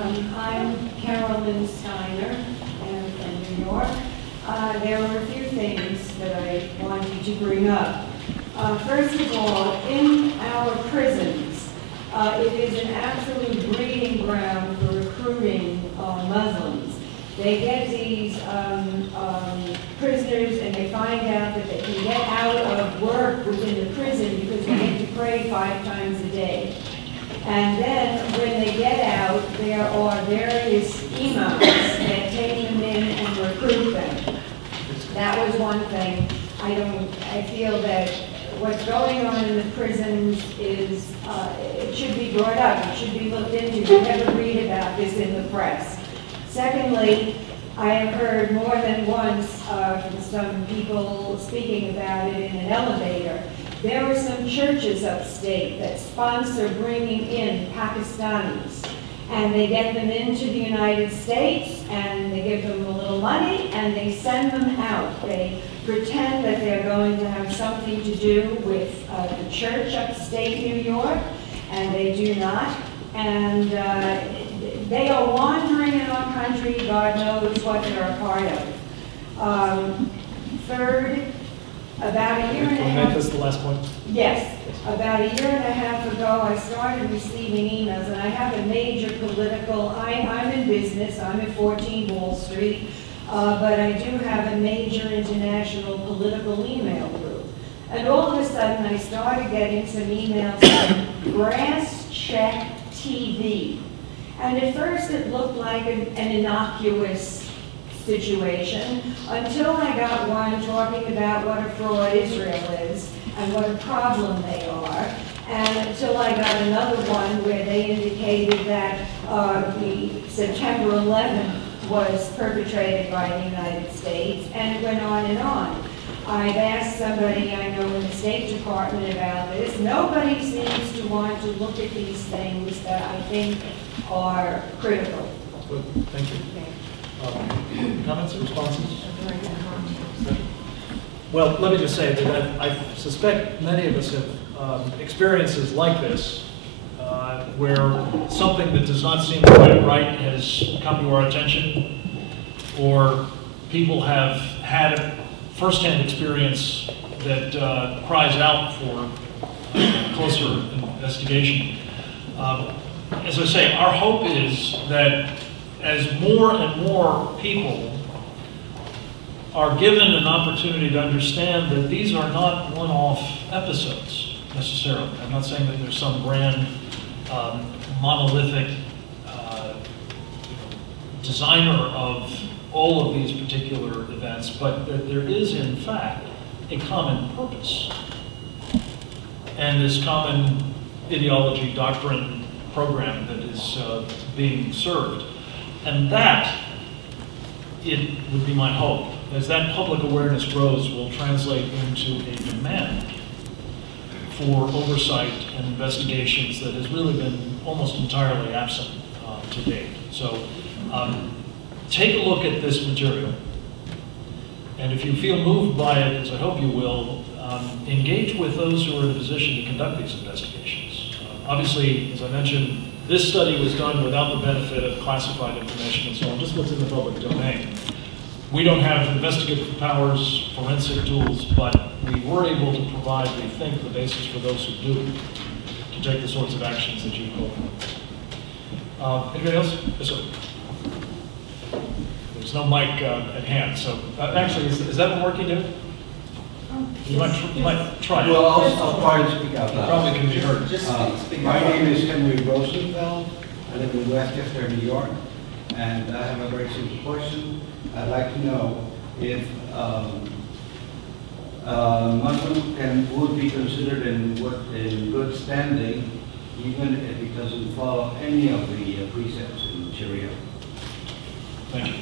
I'm Carolyn Steiner, and from New York. There are a few things that I wanted to bring up. First of all, in our prisons, it is an absolute breeding ground for recruiting Muslims. They get these prisoners and they find out that they can get out of work within the prison because they get to pray 5 times a day. And then when they get out, there are various imams that take them in and recruit them. That was one thing. I feel that what's going on in the prisons is, it should be brought up, it should be looked into. You never read about this in the press. Secondly, I have heard more than once from some people speaking about it in an elevator. There are some churches upstate that sponsor bringing in Pakistanis, and they get them into the United States, and they give them a little money, and they send them out. They pretend that they're going to have something to do with the church upstate New York, and they do not. And they are wandering in our country. God knows what they're a part of. Third, about a year and a half. Make this the last point. Yes. About a year and a half ago, I started receiving emails, and I have a major political, I'm in business, I'm at 14 Wall Street, but I do have a major international political email group. And all of a sudden, I started getting some emails from Brass Check TV. And at first, it looked like an innocuous situation, until I got one talking about what a fraud Israel is and what a problem they are, and until I got another one where they indicated that the September 11th was perpetrated by the United States, and it went on and on. I've asked somebody I know in the State Department about this. Nobody seems to want to look at these things that I think are critical. Good. Thank you. Comments or responses? Well, let me just say that I suspect many of us have experiences like this, where something that does not seem quite right has come to our attention, or people have had a first-hand experience that cries out for closer investigation. As I say, our hope is that as more and more people are given an opportunity to understand that these are not one-off episodes necessarily. I'm not saying that there's some grand monolithic designer of all of these particular events, but that there is in fact a common purpose and this common ideology, doctrine, program that is being served. And that, it would be my hope, as that public awareness grows, will translate into a demand for oversight and investigations that has really been almost entirely absent to date. So take a look at this material, and if you feel moved by it, as I hope you will, engage with those who are in a position to conduct these investigations. Obviously, as I mentioned, this study was done without the benefit of classified information and so on, just what's in the public domain. We don't have investigative powers, forensic tools, but we were able to provide, we think, the basis for those who do to take the sorts of actions that you called for. Anybody else? Yes, sir. There's no mic at hand, so actually, is that one working, David? You might try it. Well, I'll try to speak out loud. Probably can be heard. My name is Henry Rosenfeld. I live in Westchester, New York, and I have a very simple question. I'd like to know if Muslim would be considered in good standing, even if it doesn't follow any of the precepts in Sharia. Thank you.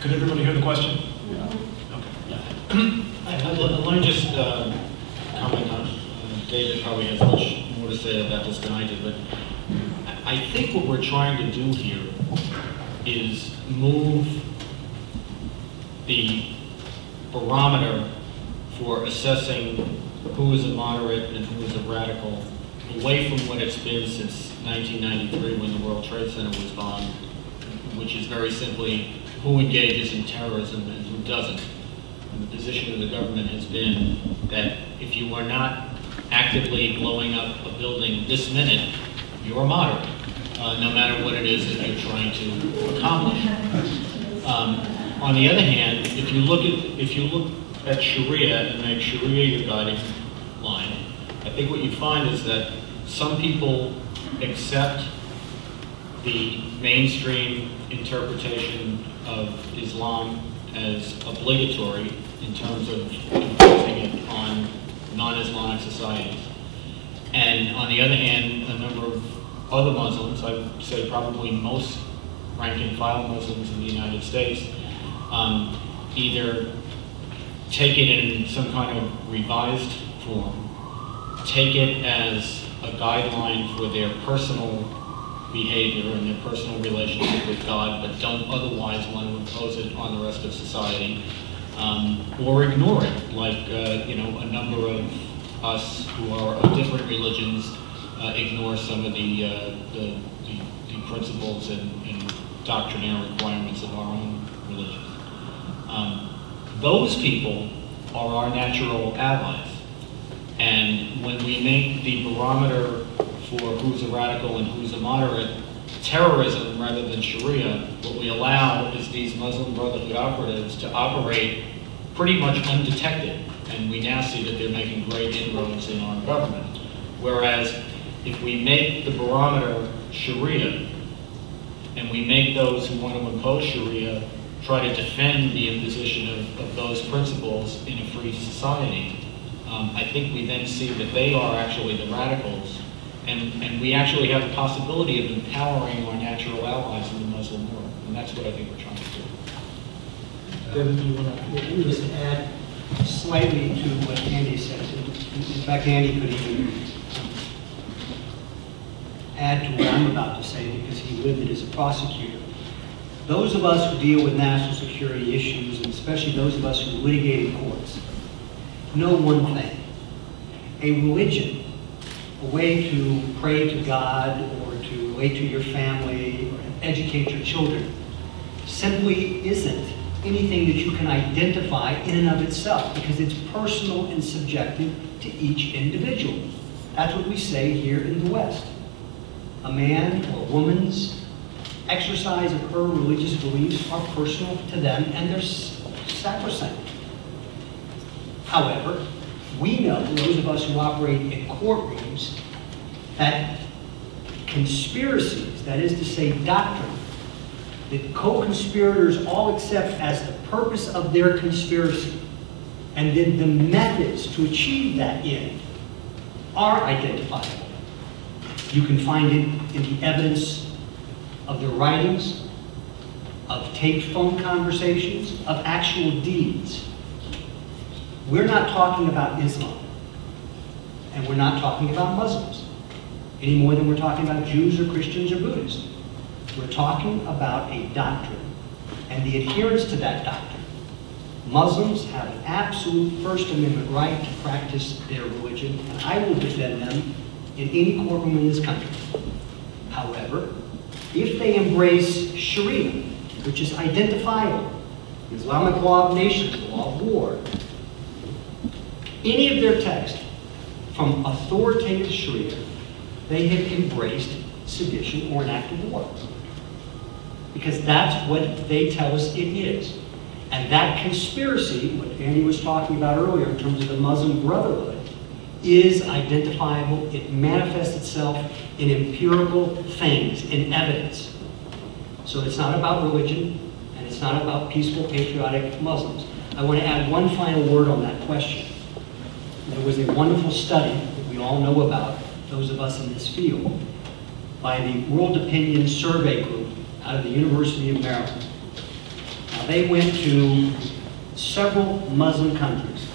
Could everybody hear the question? Yeah. Okay. Let me just comment on David probably has much more to say about this than I do, but I think what we're trying to do here is move the barometer for assessing who is a moderate and who is a radical away from what it's been since 1993 when the World Trade Center was bombed which is very simply who engages in terrorism and who doesn't. And the position of the government has been that if you are not actively blowing up a building this minute, you're a moderate, no matter what it is that you're trying to accomplish. On the other hand, if you look at Sharia and make Sharia your guiding line, I think what you find is that some people accept the mainstream interpretation of Islam as obligatory in terms of imposing it on non-Islamic societies. And on the other hand, a number of other Muslims, I would say probably most rank and file Muslims in the United States, either take it in some kind of revised form, take it as a guideline for their personal behavior and their personal relationship with God, but don't otherwise want to impose it on the rest of society, or ignore it, like a number of us who are of different religions ignore some of the principles and doctrinaire requirements of our own religion. Those people are our natural allies. And when we make the barometer for who's a radical and who's a moderate terrorism rather than Sharia, what we allow is these Muslim Brotherhood operatives to operate pretty much undetected. And we now see that they're making great inroads in our government. Whereas if we make the barometer Sharia, and we make those who want to impose Sharia try to defend the imposition of those principles in a free society, I think we then see that they are actually the radicals, and we actually have the possibility of empowering our natural allies in the Muslim world, and that's what I think we're trying to do. Devin, do you want to just add slightly to what Andy said? In fact, Andy could even add to what I'm about to say because he lived it as a prosecutor. Those of us who deal with national security issues, and especially those of us who litigate in courts, know one thing. A religion, a way to pray to God or to relate to your family or educate your children, simply isn't anything that you can identify in and of itself because it's personal and subjective to each individual. That's what we say here in the West. A man or a woman's exercise of her religious beliefs are personal to them and they're sacrosanct. However, we know, those of us who operate in courtrooms, that conspiracies, that is to say doctrine, that co-conspirators all accept as the purpose of their conspiracy, and then the methods to achieve that end are identifiable. You can find it in the evidence of their writings, of taped phone conversations, of actual deeds. We're not talking about Islam, and we're not talking about Muslims, any more than we're talking about Jews or Christians or Buddhists. We're talking about a doctrine, and the adherence to that doctrine. Muslims have an absolute First Amendment right to practice their religion, and I will defend them in any courtroom in this country. However, if they embrace Sharia, which is identifiable, Islamic law of nations, the law of war, any of their text from authoritative Sharia, they have embraced sedition or an act of war. Because that's what they tell us it is. And that conspiracy, what Andy was talking about earlier in terms of the Muslim Brotherhood, is identifiable. It manifests itself in empirical things, in evidence. So it's not about religion, and it's not about peaceful, patriotic Muslims. I want to add one final word on that question. There was a wonderful study that we all know about, those of us in this field, by the World Opinion Survey Group out of the University of Maryland. Now, they went to several Muslim countries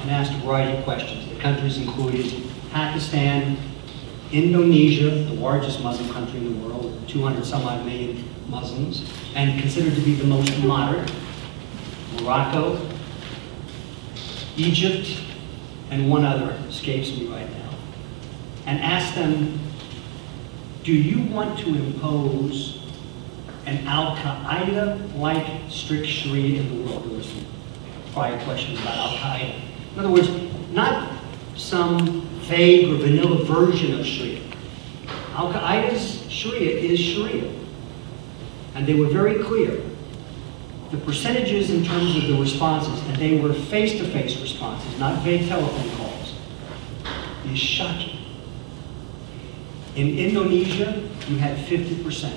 and asked a variety of questions. The countries included Pakistan, Indonesia, the largest Muslim country in the world, 200 some odd million Muslims, and considered to be the most moderate, Morocco, Egypt, and one other escapes me right now, and asked them, do you want to impose an Al-Qaeda-like strict Sharia in the world? There were some prior questions about Al-Qaeda. In other words, not some vague or vanilla version of Sharia. Al-Qaeda's Sharia is Sharia. And they were very clear. The percentages in terms of the responses, and they were face-to-face responses, not vague telephone calls, is shocking. In Indonesia, you had 50%.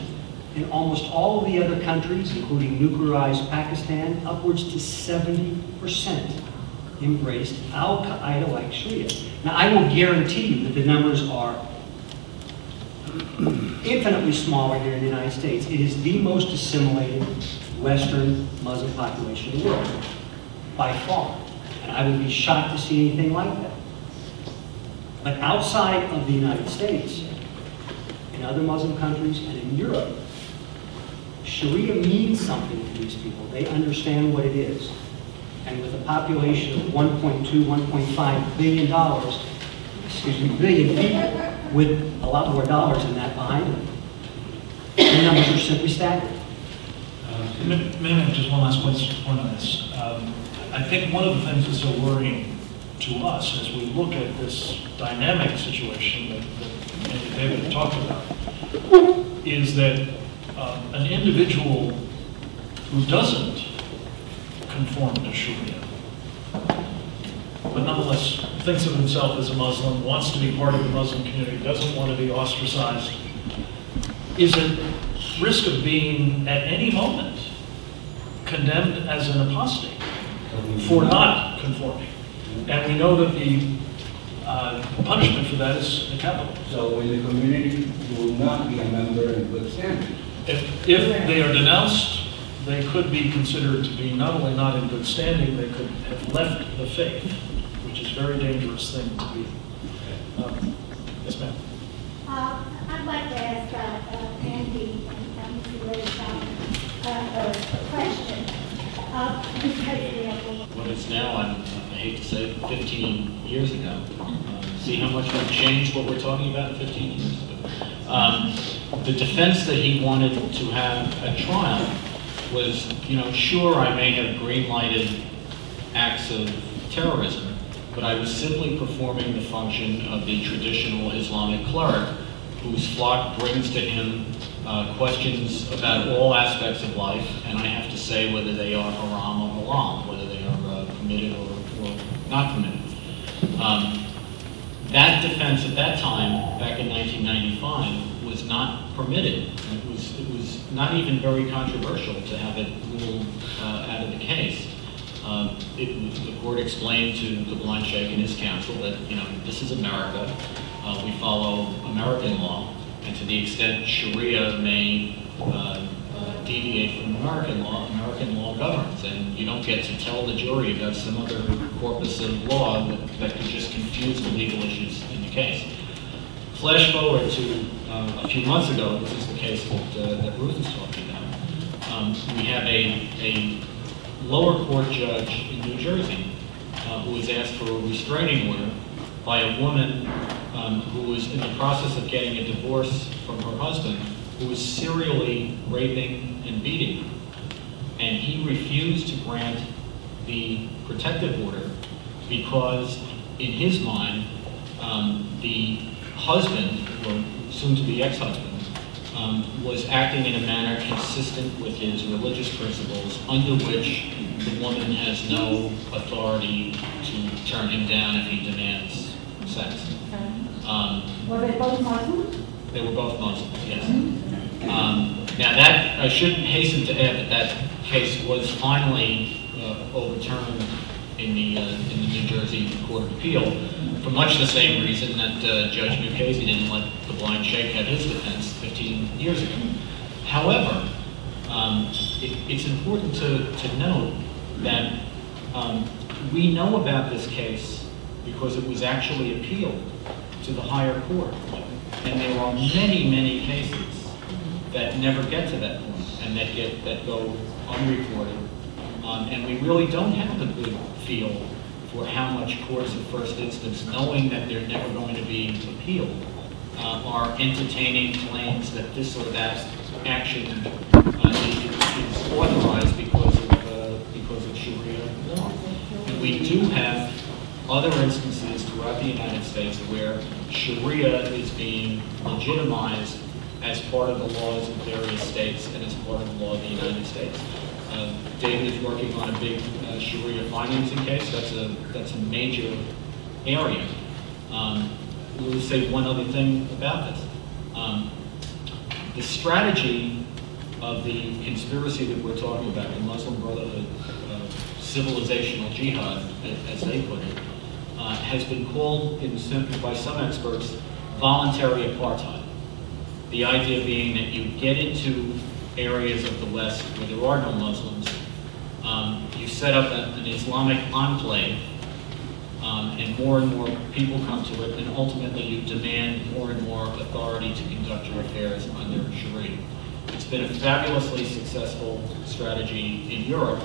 In almost all of the other countries, including nuclearized Pakistan, upwards to 70% embraced Al-Qaeda-like Sharia. Now, I will guarantee you that the numbers are infinitely smaller here in the United States. It is the most assimilated Western Muslim population in the world, by far. And I would be shocked to see anything like that. But outside of the United States, in other Muslim countries, and in Europe, Sharia means something to these people. They understand what it is. And with a population of 1.2, $1.5 billion, billion people with a lot more dollars than that behind them, the numbers are simply staggering. May I make just one last point on this? I think one of the things that's so worrying to us as we look at this dynamic situation that Andy David talked about is that an individual who doesn't conform to Sharia, but nonetheless thinks of himself as a Muslim, wants to be part of the Muslim community, doesn't want to be ostracized, is at risk of being at any moment condemned as an apostate for not conforming. And we know that the punishment for that is the capital. So in the community, you will not be a member in good standing. If they are denounced, they could be considered to be not only not in good standing, they could have left the faith, which is a very dangerous thing to be. Yes, ma'am. I'd like to ask Andy and Mr. Yerushalmi a question. What is now, I hate to say it, 15 years ago. See how much we've changed what we're talking about 15 years ago. The defense that he wanted to have at trial was, sure, I may have green-lighted acts of terrorism, but I was simply performing the function of the traditional Islamic cleric whose flock brings to him questions about all aspects of life, and I have to say whether they are haram or halal, whether they are permitted or not permitted. That defense at that time, back in 1995, was not permitted. It was not even very controversial to have it ruled out of the case. The court explained to the blind sheikh and his counsel that, this is America. We follow American law, and to the extent Sharia may deviate from American law governs, and you don't get to tell the jury about some other corpus of law that could just confuse the legal issues in the case. Flash forward to a few months ago, this is the case that Ruth is talking about. We have a lower court judge in New Jersey who was asked for a restraining order by a woman who was in the process of getting a divorce from her husband, who was serially raping and beating her. And he refused to grant the protective order because, in his mind, the husband, or soon-to-be ex-husband, was acting in a manner consistent with his religious principles, under which the woman has no authority to turn him down if he demands sex. Were they both Muslims? They were both Muslims, yes. Now that, I should hasten to add that case was finally overturned in the New Jersey Court of Appeal for much the same reason that Judge Mukasey didn't let the blind sheikh have his defense 15 years ago. However, it's important to note that we know about this case because it was actually appealed to the higher court. And there are many, many cases that never get to that point and that go unreported. And we really don't have a good feel for how much courts of first instance, knowing that they're never going to be appealed, are entertaining claims that this or that action is authorized because of Sharia law. And we do have other instances throughout the United States where Sharia is being legitimized as part of the laws of various states and as part of the law of the United States. David is working on a big Sharia financing case. That's a major area. We'll say one other thing about this. The strategy of the conspiracy that we're talking about, the Muslim Brotherhood, civilizational jihad, as they put it, has been called by some experts voluntary apartheid. The idea being that you get into areas of the West where there are no Muslims, you set up an Islamic enclave, and more people come to it, and ultimately you demand more and more authority to conduct your affairs under Sharia. It's been a fabulously successful strategy in Europe,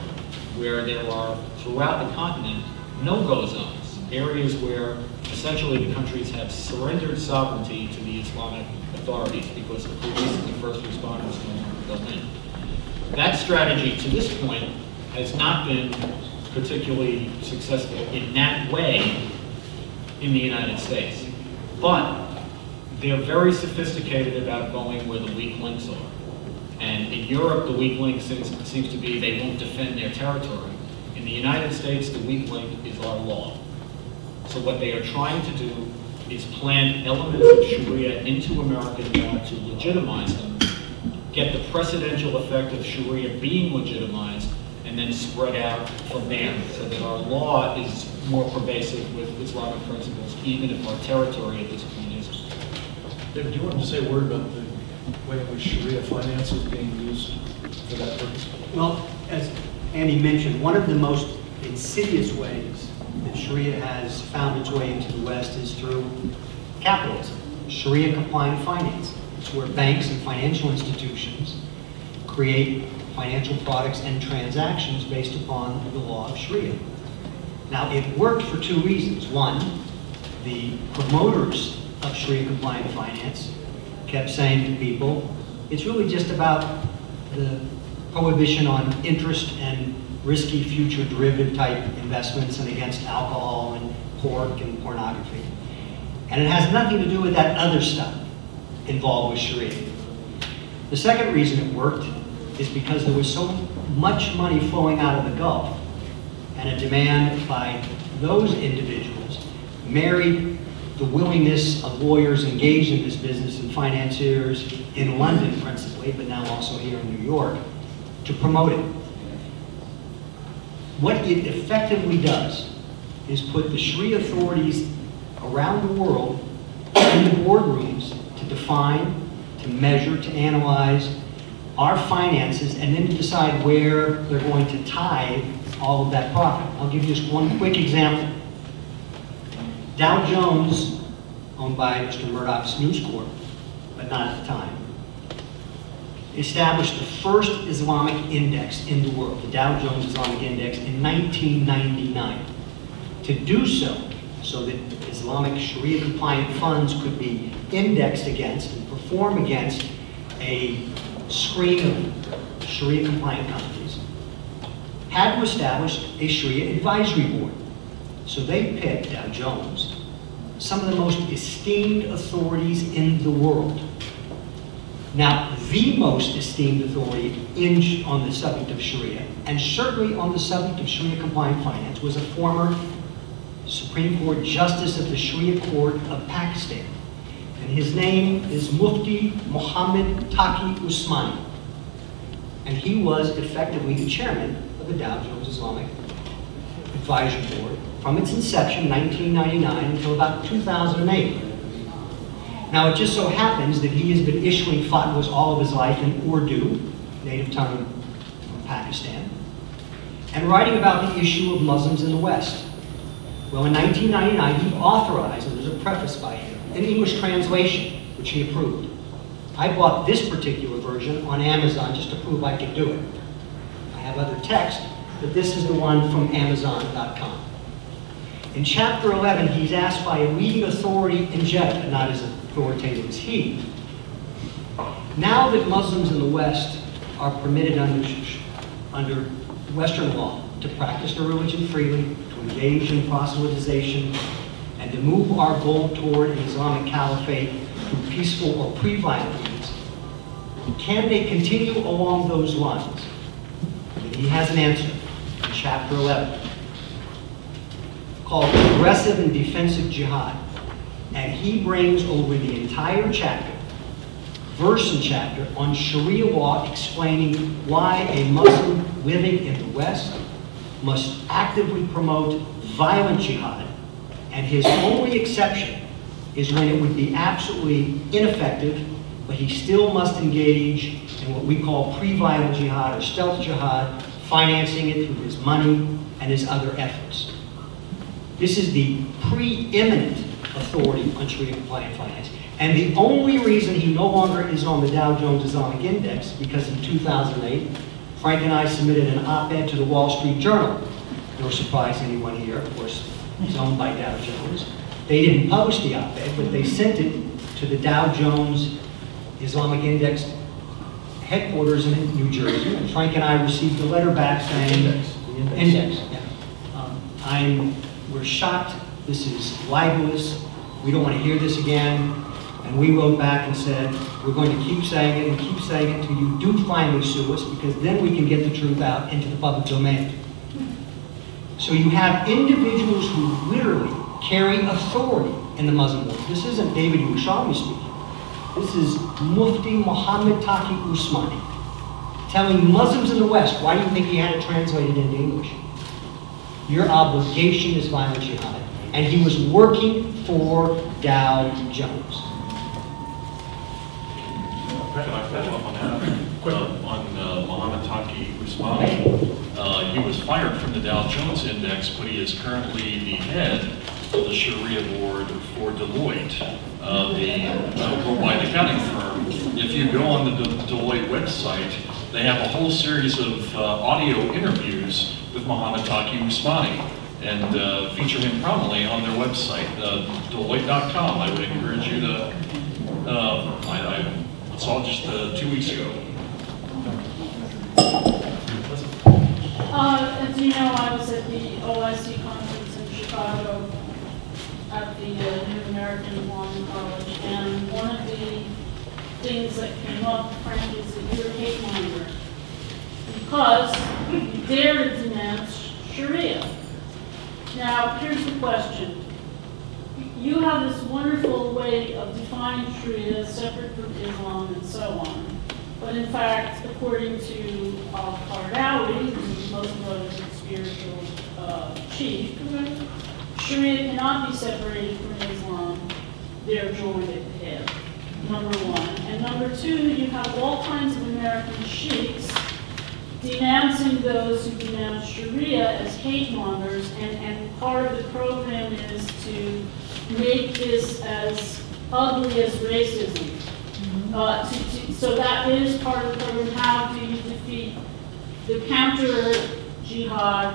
where there are, throughout the continent, no-go zones, areas where essentially the countries have surrendered sovereignty to the Islamic authorities because the police and the first responders no longer go in. That strategy, to this point, has not been particularly successful in that way in the United States. But they're very sophisticated about going where the weak links are. And in Europe, the weak link seems to be they won't defend their territory. In the United States, the weak link is our law. So what they are trying to do is plant elements of Sharia into American law to legitimize them, get the precedential effect of Sharia being legitimized, and then spread out from there, so that our law is more pervasive with Islamic principles, even if our territory at this point isn't. David, do you want to say a word about the way in which Sharia finance is being used for that purpose? Well, as Andy mentioned, one of the most insidious ways that Sharia has found its way into the West is through capitalism, Sharia-compliant finance. It's where banks and financial institutions create financial products and transactions based upon the law of Sharia. Now, it worked for two reasons. One, the promoters of Sharia-compliant finance kept saying to people, it's really just about the prohibition on interest and risky future derivative type investments and against alcohol and pork and pornography. And it has nothing to do with that other stuff involved with Sharia. The second reason it worked is because there was so much money flowing out of the Gulf, and a demand by those individuals married the willingness of lawyers engaged in this business and financiers in London principally, but now also here in New York, to promote it. What it effectively does is put the Sharia authorities around the world in the boardrooms to define, to measure, to analyze our finances, and then to decide where they're going to tithe all of that profit. I'll give you just one quick example. Dow Jones, owned by Mr. Murdoch's News Corp, but not at the time, established the first Islamic index in the world, the Dow Jones Islamic Index, in 1999. To do so that Islamic Sharia-compliant funds could be indexed against and perform against a screen of Sharia-compliant countries, had to establish a Sharia advisory board. So they picked, Dow Jones, some of the most esteemed authorities in the world. Now, the most esteemed authority on the subject of Sharia, and certainly on the subject of Sharia-compliant finance, was a former Supreme Court Justice of the Sharia Court of Pakistan. And his name is Mufti Muhammad Taqi Usmani. And he was effectively the chairman of the Dow Jones Islamic Advisory Board from its inception, 1999, until about 2008. Now, it just so happens that he has been issuing fatwas all of his life in Urdu, native tongue from Pakistan, and writing about the issue of Muslims in the West. Well, in 1999, he authorized, and there's a preface by him, an English translation, which he approved. I bought this particular version on Amazon just to prove I could do it. I have other text, but this is the one from Amazon.com. In chapter 11, he's asked by a leading authority in Jeddah, not as authoritative as he, now that Muslims in the West are permitted under Western law to practice their religion freely, to engage in proselytization, and to move our goal toward an Islamic caliphate through peaceful or pre-violent means. Can they continue along those lines? And he has an answer in chapter 11, called Aggressive and Defensive Jihad. And he brings over the entire chapter, verse and chapter, on Sharia law, explaining why a Muslim living in the West must actively promote violent jihad, and his only exception is when it would be absolutely ineffective, but he still must engage in what we call pre-violent jihad or stealth jihad, financing it through his money and his other efforts. This is the preeminent authority on Sharia compliant finance. And the only reason he no longer is on the Dow Jones Islamic Index, because in 2008, Frank and I submitted an op-ed to the Wall Street Journal. No surprise to anyone here, of course, it's owned by Dow Jones. They didn't publish the op-ed, but they sent it to the Dow Jones Islamic Index headquarters in New Jersey. And Frank and I received a letter back saying, Index. Yeah. We're shocked. This is libelous. We don't want to hear this again. And we wrote back and said, we're going to keep saying it and keep saying it until you do finally sue us, because then we can get the truth out into the public domain. So you have individuals who literally carry authority in the Muslim world. This isn't David Yerushalmi speaking. This is Mufti Muhammad Taqi Usmani telling Muslims in the West, why do you think he had it translated into English? Your obligation is violent jihad. And he was working for Dow Jones. Can I follow up on that? On Muhammad Taqi Usmani, he was fired from the Dow Jones Index, but he is currently the head of the Sharia board for Deloitte, the worldwide accounting firm. If you go on the Deloitte website, they have a whole series of audio interviews with Muhammad Taqi Usmani, and feature him prominently on their website, Deloitte.com. I would encourage you to, I saw it just 2 weeks ago. As you know, I was at the OIC conference in Chicago at the New American Islamic College, and one of the things that came up, frankly, is that you're a hate monger because you dare to denounce Sharia. Now, here's the question. You have this wonderful way of defining Sharia separate from Islam and so on. But in fact, according to Al-Qaradawi, who's Muslim Brotherhood's spiritual chief, Sharia cannot be separated from Islam. They're joined at the hip, number one. And number two, you have all kinds of American sheiks denouncing those who denounce Sharia as hate mongers, and part of the program is to make this as ugly as racism. So that is part of the program. How do you defeat the counter jihad?